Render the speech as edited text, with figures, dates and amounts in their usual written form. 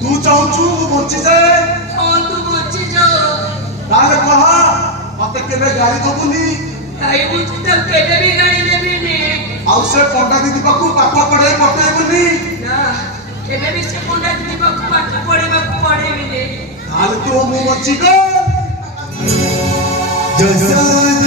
तू चाहूचु बची जाए तू बची जा ताले कहा मते केबे गाड़ी दबुनी आई बुझी तो केबे भी गाड़ी देबेनी आउ से पंडा दीदी पाकू पाठ पढ़ाई पठाइबुनी ना केबे भी से पंडा दीदी पाकू पाठ पढ़ाइबा पढ़ेबिनी ताले तो मु बची गो जैसा